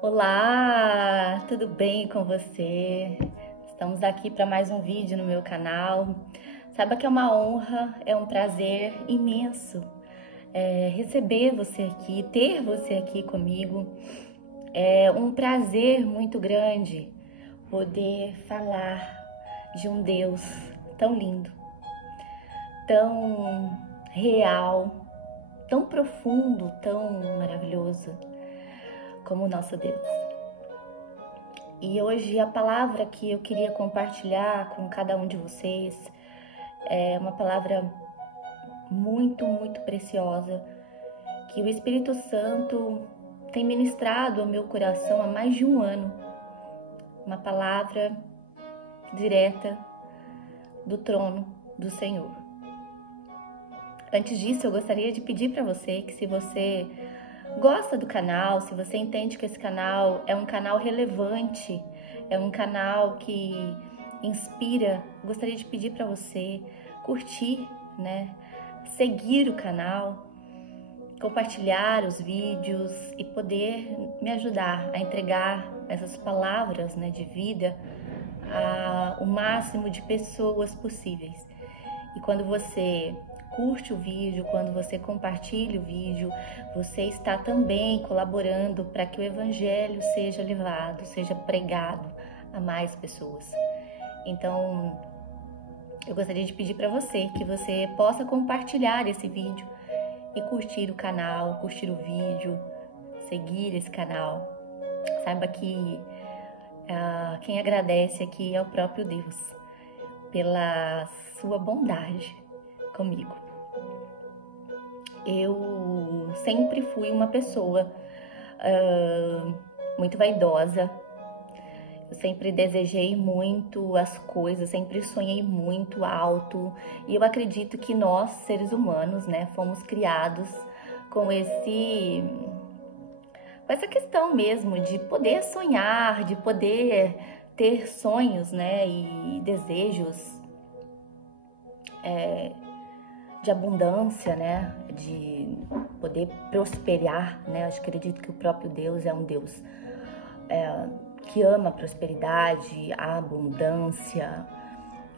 Olá, tudo bem com você? Estamos aqui para mais um vídeo no meu canal. Saiba que é uma honra, é um prazer imenso receber você aqui, ter você aqui comigo. É um prazer muito grande poder falar de um Deus tão lindo, tão real, tão profundo, tão maravilhoso como o nosso Deus. E hoje a palavra que eu queria compartilhar com cada um de vocês é uma palavra muito, muito preciosa que o Espírito Santo tem ministrado ao meu coração há mais de um ano. Uma palavra direta do trono do Senhor. Antes disso, eu gostaria de pedir para você que, se você gosta do canal, se você entende que esse canal é um canal relevante, é um canal que inspira, gostaria de pedir para você curtir, né? Seguir o canal, compartilhar os vídeos e poder me ajudar a entregar essas palavras, né, de vida ao máximo de pessoas possíveis. E quando você curte o vídeo, quando você compartilha o vídeo, você está também colaborando para que o Evangelho seja levado, seja pregado a mais pessoas. Então, eu gostaria de pedir para você que você possa compartilhar esse vídeo e curtir o canal, curtir o vídeo, seguir esse canal. Saiba que quem agradece aqui é o próprio Deus pela sua bondade comigo. Eu sempre fui uma pessoa muito vaidosa. Eu sempre desejei muito as coisas, sempre sonhei muito alto. E eu acredito que nós, seres humanos, né, fomos criados com essa questão mesmo de poder sonhar, de poder ter sonhos, né, e desejos de abundância, né, de poder prosperar, né. Eu acredito que o próprio Deus é um Deus que ama a prosperidade, a abundância,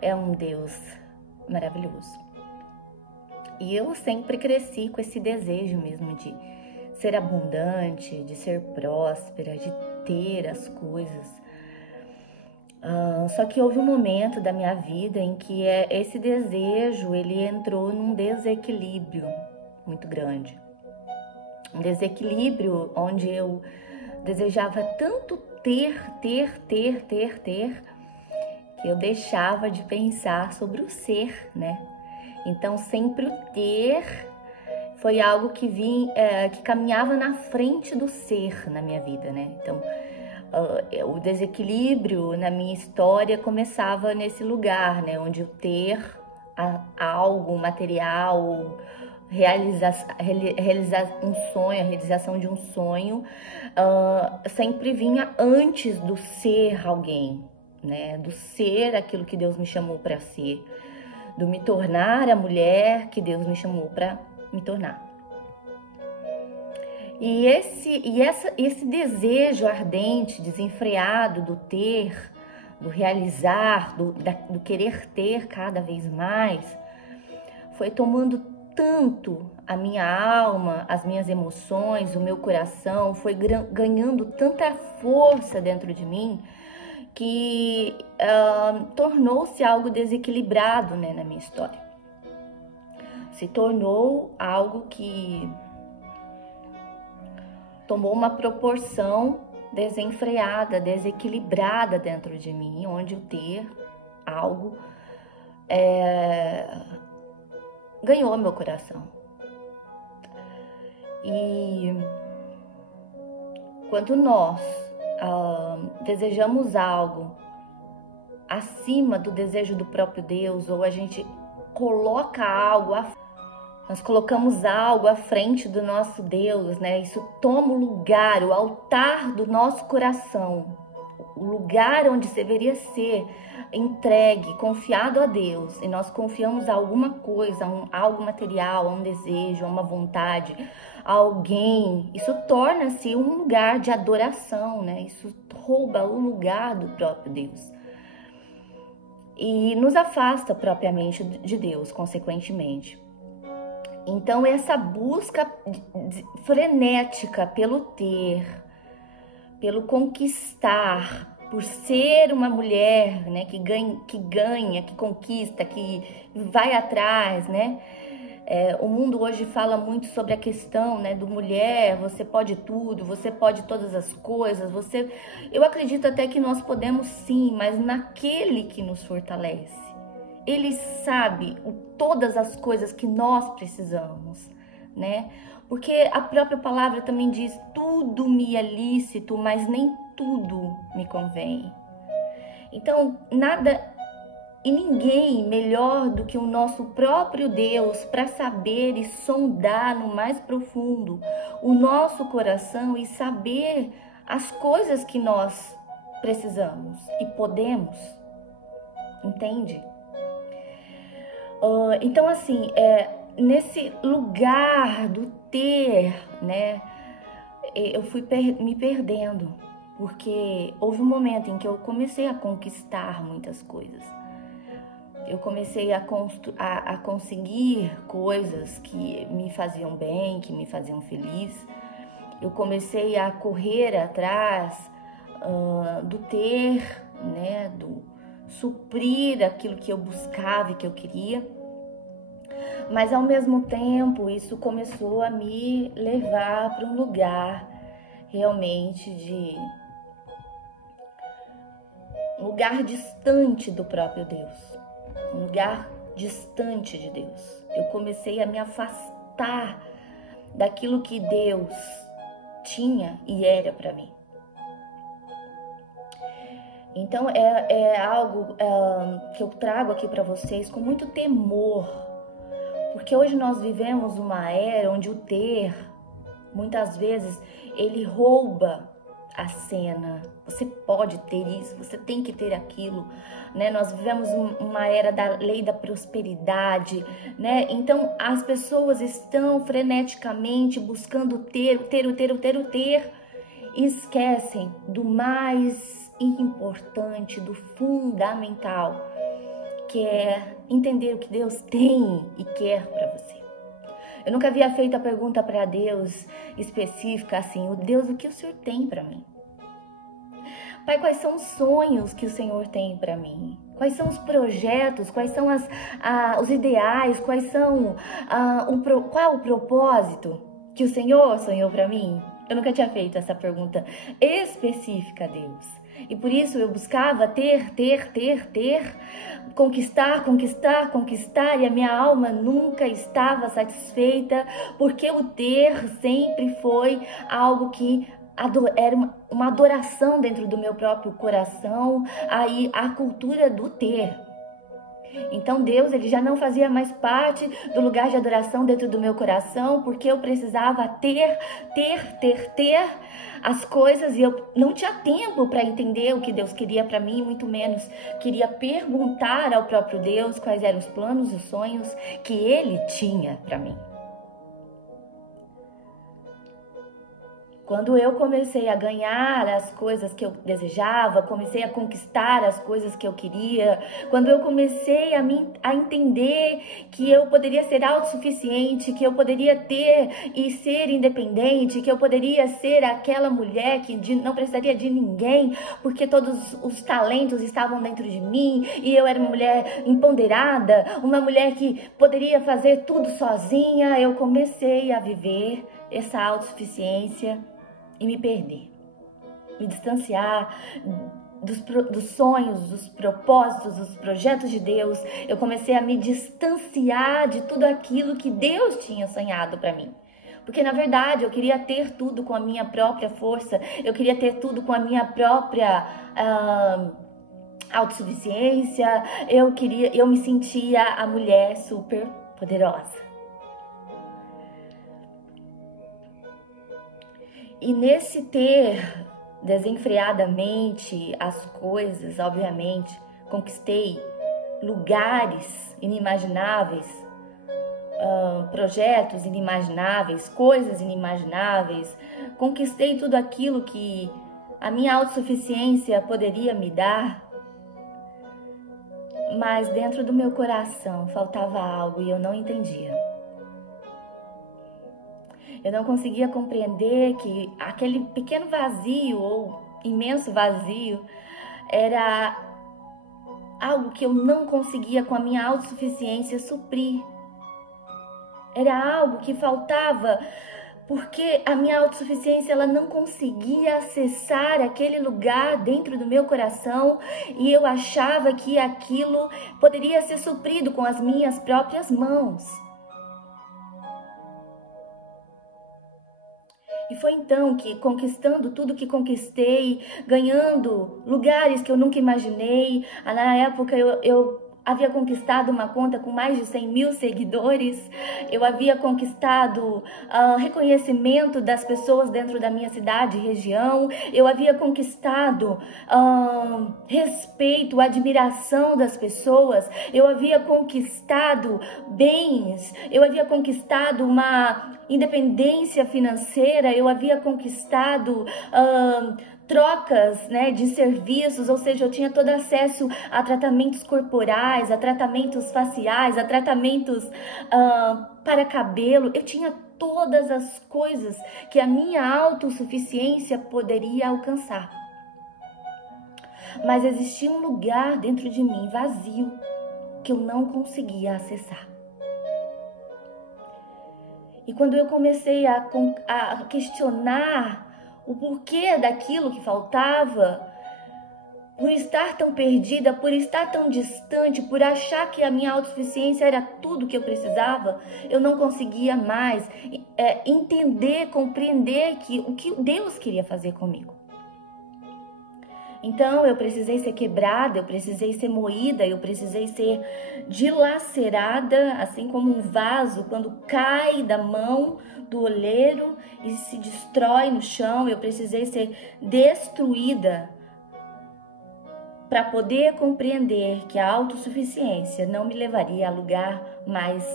é um Deus maravilhoso. E eu sempre cresci com esse desejo mesmo de ser abundante, de ser próspera, de ter as coisas. Só que houve um momento da minha vida em que esse desejo ele entrou num desequilíbrio muito grande. Um desequilíbrio onde eu desejava tanto ter, que eu deixava de pensar sobre o ser, né? Então sempre o ter foi algo que que caminhava na frente do ser na minha vida, né? Então o desequilíbrio na minha história começava nesse lugar, né? Onde o ter algo material, realizar um sonho, a realização de um sonho, sempre vinha antes do ser alguém, né? Do ser aquilo que Deus me chamou para ser, do me tornar a mulher que Deus me chamou para me tornar. E esse desejo ardente, desenfreado do ter, do realizar, do querer ter cada vez mais, foi tomando tanto a minha alma, as minhas emoções, o meu coração, foi ganhando tanta força dentro de mim que tornou-se algo desequilibrado, né, na minha história. Se tornou algo que tomou uma proporção desenfreada, desequilibrada dentro de mim, onde o ter algo ganhou meu coração. E quando nós desejamos algo acima do desejo do próprio Deus, ou a gente coloca algo, nós colocamos algo à frente do nosso Deus, né? Isso toma o lugar, o altar do nosso coração. o lugar onde deveria ser entregue, confiado a Deus, e nós confiamos a alguma coisa, a algo material, a um desejo, a uma vontade, a alguém, isso torna-se um lugar de adoração, né? Isso rouba o lugar do próprio Deus e nos afasta propriamente de Deus, consequentemente. Então, essa busca frenética pelo ter, pelo conquistar, por ser uma mulher, né, que ganha, que conquista, que vai atrás, né? O mundo hoje fala muito sobre a questão, né, do mulher, você pode tudo, você pode todas as coisas, eu acredito até que nós podemos sim, mas naquele que nos fortalece. Ele sabe todas as coisas que nós precisamos, né? Porque a própria palavra também diz, tudo me é lícito, mas nem tudo me convém. Então, nada e ninguém melhor do que o nosso próprio Deus para saber e sondar no mais profundo o nosso coração e saber as coisas que nós precisamos e podemos, entende? Então, assim, nesse lugar do ter, né, eu fui me perdendo, porque houve um momento em que eu comecei a conquistar muitas coisas. Eu comecei a conseguir coisas que me faziam bem, que me faziam feliz. Eu comecei a correr atrás do ter, né, do suprir aquilo que eu buscava e que eu queria. Mas ao mesmo tempo, isso começou a me levar para um lugar realmente um lugar distante do próprio Deus. Um lugar distante de Deus. Eu comecei a me afastar daquilo que Deus tinha e era para mim. Então é algo que eu trago aqui para vocês com muito temor, porque hoje nós vivemos uma era onde o ter, muitas vezes, ele rouba a cena. Você pode ter isso, você tem que ter aquilo, né? Nós vivemos uma era da lei da prosperidade, né? Então as pessoas estão freneticamente buscando ter, e esquecem do mais importante, do fundamental, que é entender o que Deus tem e quer para você. Eu nunca havia feito a pergunta para Deus específica assim, Deus, o que o Senhor tem para mim? Pai, quais são os sonhos que o Senhor tem para mim? Quais são os projetos? Quais são os ideais? Qual é o propósito que o Senhor sonhou para mim? Eu nunca tinha feito essa pergunta específica a Deus. E por isso eu buscava ter, conquistar, e a minha alma nunca estava satisfeita, porque o ter sempre foi algo que era uma adoração dentro do meu próprio coração, aí a cultura do ter. Então Deus, ele já não fazia mais parte do lugar de adoração dentro do meu coração, porque eu precisava ter as coisas e eu não tinha tempo para entender o que Deus queria para mim, muito menos queria perguntar ao próprio Deus quais eram os planos e os sonhos que ele tinha para mim. Quando eu comecei a ganhar as coisas que eu desejava, comecei a conquistar as coisas que eu queria, quando eu comecei a entender que eu poderia ser autossuficiente, que eu poderia ter e ser independente, que eu poderia ser aquela mulher que não precisaria de ninguém, porque todos os talentos estavam dentro de mim e eu era uma mulher empoderada, uma mulher que poderia fazer tudo sozinha, eu comecei a viver essa autossuficiência e me perder, me distanciar dos sonhos, dos propósitos, dos projetos de Deus. Eu comecei a me distanciar de tudo aquilo que Deus tinha sonhado para mim. Porque na verdade eu queria ter tudo com a minha própria força, eu queria ter tudo com a minha própria autossuficiência, eu me sentia a mulher super poderosa. E nesse ter, desenfreadamente as coisas, obviamente. Conquistei lugares inimagináveis, projetos inimagináveis, coisas inimagináveis. Conquistei tudo aquilo que a minha autossuficiência poderia me dar. Mas dentro do meu coração faltava algo e eu não entendia. Eu não conseguia compreender que aquele pequeno vazio ou imenso vazio era algo que eu não conseguia com a minha autossuficiência suprir. Era algo que faltava porque a minha autossuficiência ela não conseguia acessar aquele lugar dentro do meu coração e eu achava que aquilo poderia ser suprido com as minhas próprias mãos. E foi então que, conquistando tudo que conquistei, ganhando lugares que eu nunca imaginei, na época eu havia conquistado uma conta com mais de 100 mil seguidores, eu havia conquistado reconhecimento das pessoas dentro da minha cidade e região, eu havia conquistado respeito, admiração das pessoas, eu havia conquistado bens, eu havia conquistado uma independência financeira, eu havia conquistado trocas, né, de serviços, ou seja, eu tinha todo acesso a tratamentos corporais, a tratamentos faciais, a tratamentos para cabelo. Eu tinha todas as coisas que a minha autossuficiência poderia alcançar. Mas existia um lugar dentro de mim vazio que eu não conseguia acessar. E quando eu comecei a questionar o porquê daquilo que faltava, por estar tão perdida, por estar tão distante, por achar que a minha autossuficiência era tudo que eu precisava, eu não conseguia mais entender, compreender o que Deus queria fazer comigo. Então eu precisei ser quebrada, eu precisei ser moída, eu precisei ser dilacerada, assim como um vaso quando cai da mão do oleiro e se destrói no chão. Eu precisei ser destruída para poder compreender que a autossuficiência não me levaria a lugar mais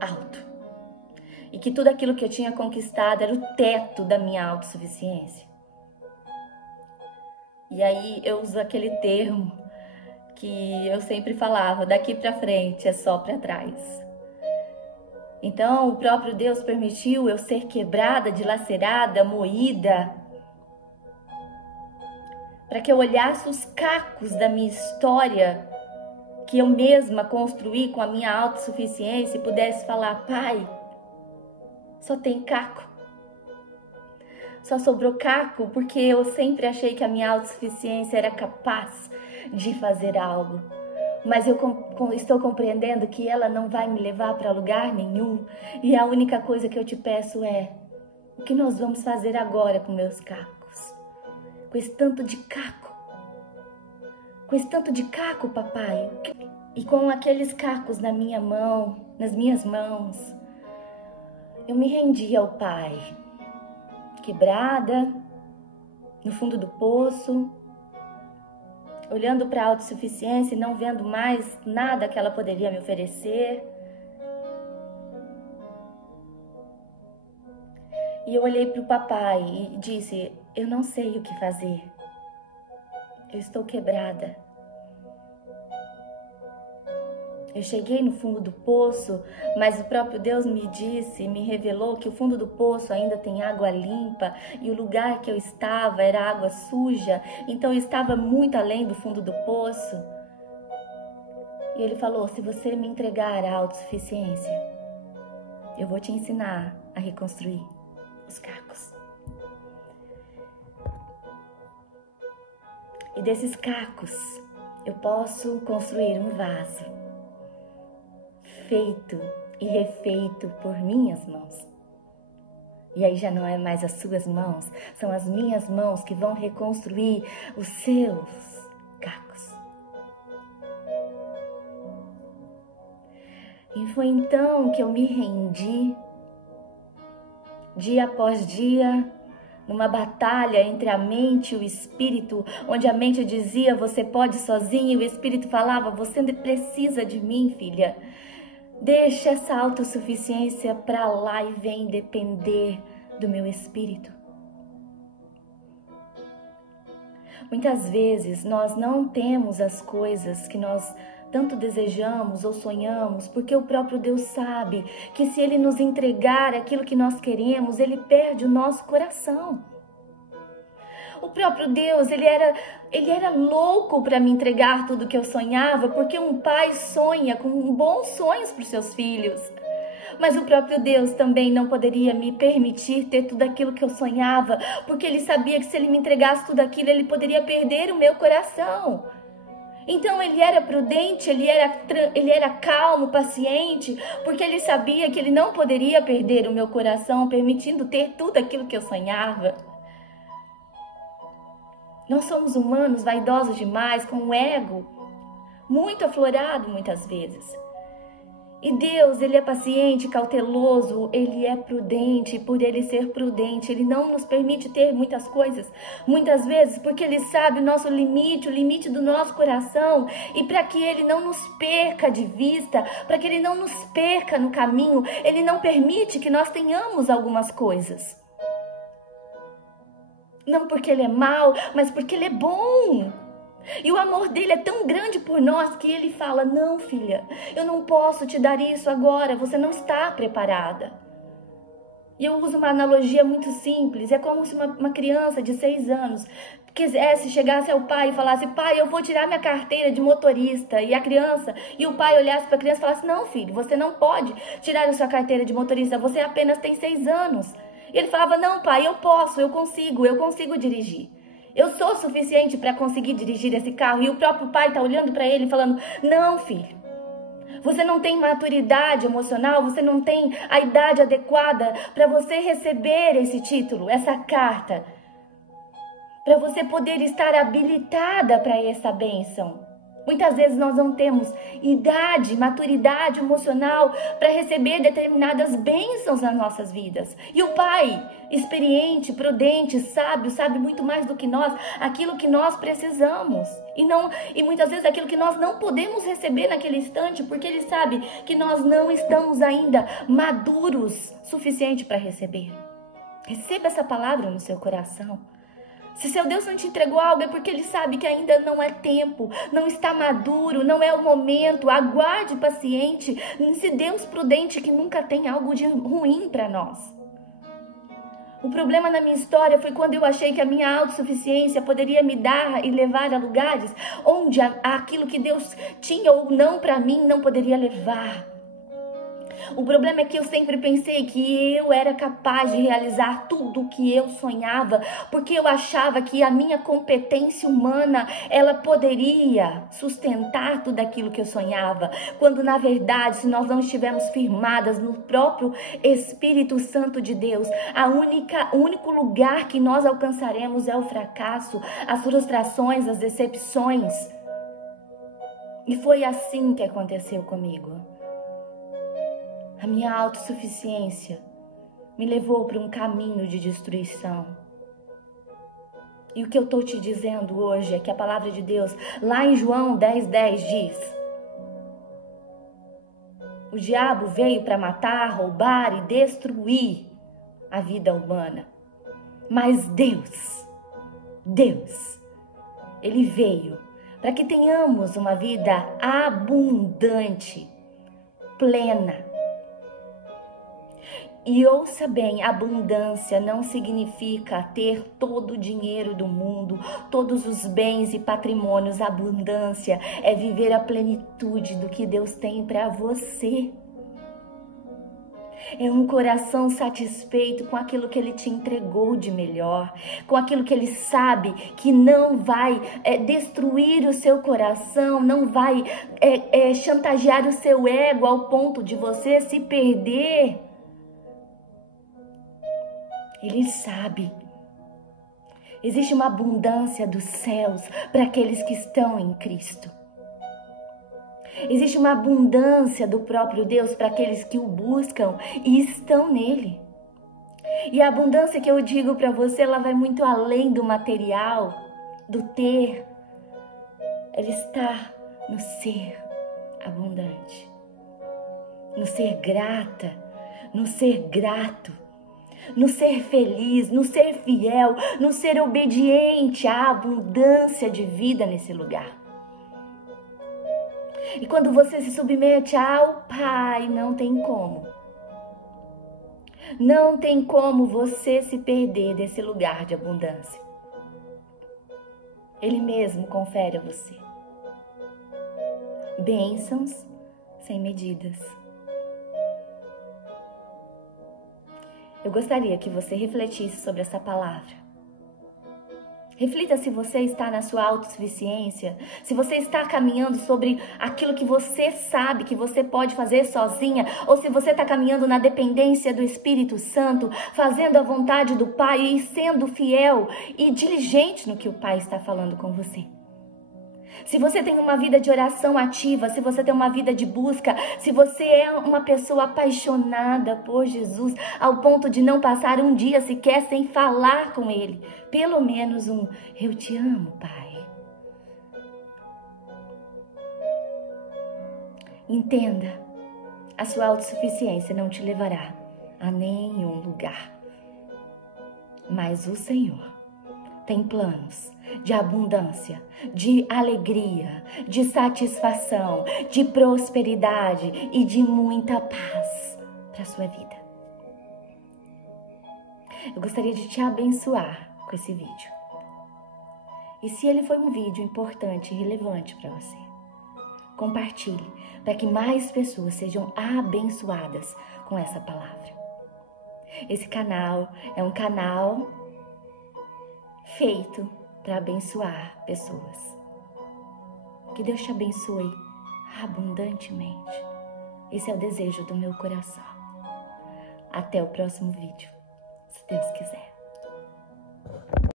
alto. E que tudo aquilo que eu tinha conquistado era o teto da minha autossuficiência. E aí eu uso aquele termo que eu sempre falava, daqui para frente é só para trás. Então o próprio Deus permitiu eu ser quebrada, dilacerada, moída, para que eu olhasse os cacos da minha história, que eu mesma construí com a minha autossuficiência e pudesse falar, Pai, só tem caco. Só sobrou caco porque eu sempre achei que a minha autossuficiência era capaz de fazer algo. Mas eu estou compreendendo que ela não vai me levar para lugar nenhum. E a única coisa que eu te peço é, o que nós vamos fazer agora com meus cacos? Com esse tanto de caco. Com esse tanto de caco, papai. E com aqueles cacos na minha mão, nas minhas mãos, eu me rendi ao Pai. Quebrada, no fundo do poço, olhando para a autossuficiência e não vendo mais nada que ela poderia me oferecer. E eu olhei para o papai e disse, eu não sei o que fazer, eu estou quebrada. Eu cheguei no fundo do poço, mas o próprio Deus me disse, me revelou que o fundo do poço ainda tem água limpa e o lugar que eu estava era água suja, então eu estava muito além do fundo do poço. E ele falou, se você me entregar a autossuficiência, eu vou te ensinar a reconstruir os cacos. E desses cacos eu posso construir um vaso feito e refeito por minhas mãos. E aí já não é mais as suas mãos, são as minhas mãos que vão reconstruir os seus cacos. E foi então que eu me rendi, dia após dia, numa batalha entre a mente e o espírito, onde a mente dizia, você pode sozinha, e o espírito falava, você precisa de mim, filha. Deixa essa autossuficiência para lá e vem depender do meu espírito. Muitas vezes nós não temos as coisas que nós tanto desejamos ou sonhamos, porque o próprio Deus sabe que se Ele nos entregar aquilo que nós queremos, Ele perde o nosso coração. O próprio Deus, Ele era louco para me entregar tudo que eu sonhava, porque um pai sonha com bons sonhos para os seus filhos. Mas o próprio Deus também não poderia me permitir ter tudo aquilo que eu sonhava, porque Ele sabia que se Ele me entregasse tudo aquilo, Ele poderia perder o meu coração. Então Ele era prudente, ele era calmo, paciente, porque Ele sabia que Ele não poderia perder o meu coração, permitindo ter tudo aquilo que eu sonhava. Nós somos humanos vaidosos demais, com um ego muito aflorado muitas vezes. E Deus, Ele é paciente, cauteloso, Ele é prudente, e por Ele ser prudente, Ele não nos permite ter muitas coisas, muitas vezes, porque Ele sabe o nosso limite, o limite do nosso coração, e para que Ele não nos perca de vista, para que Ele não nos perca no caminho, Ele não permite que nós tenhamos algumas coisas. Não porque Ele é mau, mas porque Ele é bom. E o amor dele é tão grande por nós que ele fala, não, filha, eu não posso te dar isso agora, você não está preparada. E eu uso uma analogia muito simples, é como se uma criança de 6 anos quisesse, chegasse ao pai e falasse, pai, eu vou tirar minha carteira de motorista, e o pai olhasse para a criança e falasse, não, filho, você não pode tirar a sua carteira de motorista, você apenas tem 6 anos. E ele falava, não, pai, eu posso, eu consigo dirigir. Eu sou suficiente para conseguir dirigir esse carro. E o próprio pai está olhando para ele falando, não, filho, você não tem maturidade emocional, você não tem a idade adequada para você receber esse título, essa carta, para você poder estar habilitada para essa bênção. Muitas vezes nós não temos idade, maturidade emocional para receber determinadas bênçãos nas nossas vidas. E o pai, experiente, prudente, sábio, sabe muito mais do que nós aquilo que nós precisamos. E muitas vezes aquilo que nós não podemos receber naquele instante, porque ele sabe que nós não estamos ainda maduros suficiente para receber. Receba essa palavra no seu coração. Se seu Deus não te entregou algo é porque Ele sabe que ainda não é tempo, não está maduro, não é o momento. Aguarde paciente nesse Deus prudente que nunca tem algo de ruim para nós. O problema na minha história foi quando eu achei que a minha autossuficiência poderia me dar e levar a lugares onde aquilo que Deus tinha ou não para mim não poderia levar. O problema é que eu sempre pensei que eu era capaz de realizar tudo o que eu sonhava, porque eu achava que a minha competência humana, ela poderia sustentar tudo aquilo que eu sonhava, quando na verdade, se nós não estivermos firmadas no próprio Espírito Santo de Deus, o único lugar que nós alcançaremos é o fracasso, as frustrações, as decepções. E foi assim que aconteceu comigo. A minha autossuficiência me levou para um caminho de destruição. E o que eu estou te dizendo hoje é que a palavra de Deus, lá em João 10:10 diz: o diabo veio para matar, roubar e destruir a vida humana. Mas Deus, Ele veio para que tenhamos uma vida abundante, plena. E ouça bem, abundância não significa ter todo o dinheiro do mundo, todos os bens e patrimônios. Abundância é viver a plenitude do que Deus tem para você. É um coração satisfeito com aquilo que Ele te entregou de melhor, com aquilo que Ele sabe que não vai destruir o seu coração, não vai chantagear o seu ego ao ponto de você se perder. Ele sabe. Existe uma abundância dos céus para aqueles que estão em Cristo. Existe uma abundância do próprio Deus para aqueles que o buscam e estão nele. E a abundância que eu digo para você, ela vai muito além do material, do ter. Ela está no ser abundante, no ser grata, no ser grato, no ser feliz, no ser fiel, no ser obediente à abundância de vida nesse lugar. E quando você se submete ao Pai, não tem como. Não tem como você se perder desse lugar de abundância. Ele mesmo confere a você bênçãos sem medidas. Eu gostaria que você refletisse sobre essa palavra. Reflita se você está na sua autossuficiência, se você está caminhando sobre aquilo que você sabe que você pode fazer sozinha, ou se você está caminhando na dependência do Espírito Santo, fazendo a vontade do Pai e sendo fiel e diligente no que o Pai está falando com você. Se você tem uma vida de oração ativa, se você tem uma vida de busca, se você é uma pessoa apaixonada por Jesus, ao ponto de não passar um dia sequer sem falar com Ele, pelo menos um "eu te amo, Pai". Entenda, a sua autossuficiência não te levará a nenhum lugar. Mas o Senhor tem planos de abundância, de alegria, de satisfação, de prosperidade e de muita paz para a sua vida. Eu gostaria de te abençoar com esse vídeo. E se ele foi um vídeo importante e relevante para você, compartilhe para que mais pessoas sejam abençoadas com essa palavra. Esse canal é um canal feito para abençoar pessoas. Que Deus te abençoe abundantemente. Esse é o desejo do meu coração. Até o próximo vídeo, se Deus quiser.